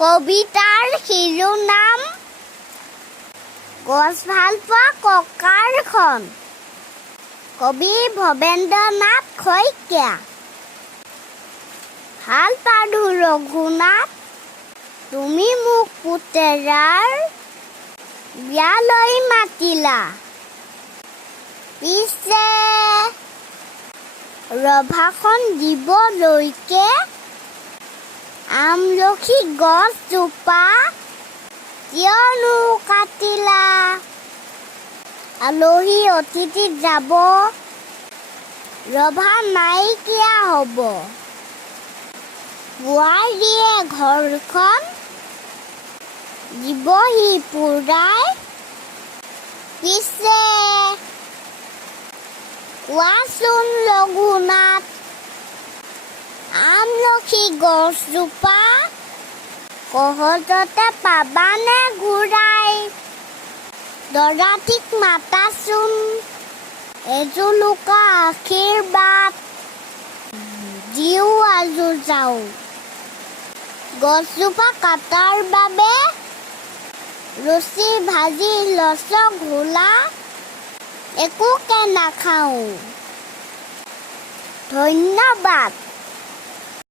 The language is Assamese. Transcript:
কবিতাৰ শিৰোনাম গছ ভাল পোৱা ককাৰখন। কবি ভৱেন্দ্ৰনাথ শইকীয়া। ভাল পাধু ৰঘুনাথ, তুমি মোক পুতেৰাৰ বিয়ালৈ মাতিলা। পিছে ৰভাখন দিবলৈকে আমলখি গছজোপা কিয়নো কাটিলা? আলহী অতিথি যাব, ৰভা নাইকিয়া হ'ব। বোৱাৰীয়ে ঘৰখন দিবহি পুৰাই। পিছে কোৱাচোন ৰঘুনাথ, আমলখি গছজোপা সহজতে পাবানে ঘূৰাই? দৰাটিক মাতাচোন, এজোলোকা আশীৰ্বাদ দিও আজো যাওঁ। গছজোপা কাটাৰ বাবে ৰছী ভাজি লচক ঘোলা একোকে নাখাওঁ। ধন্যবাদ।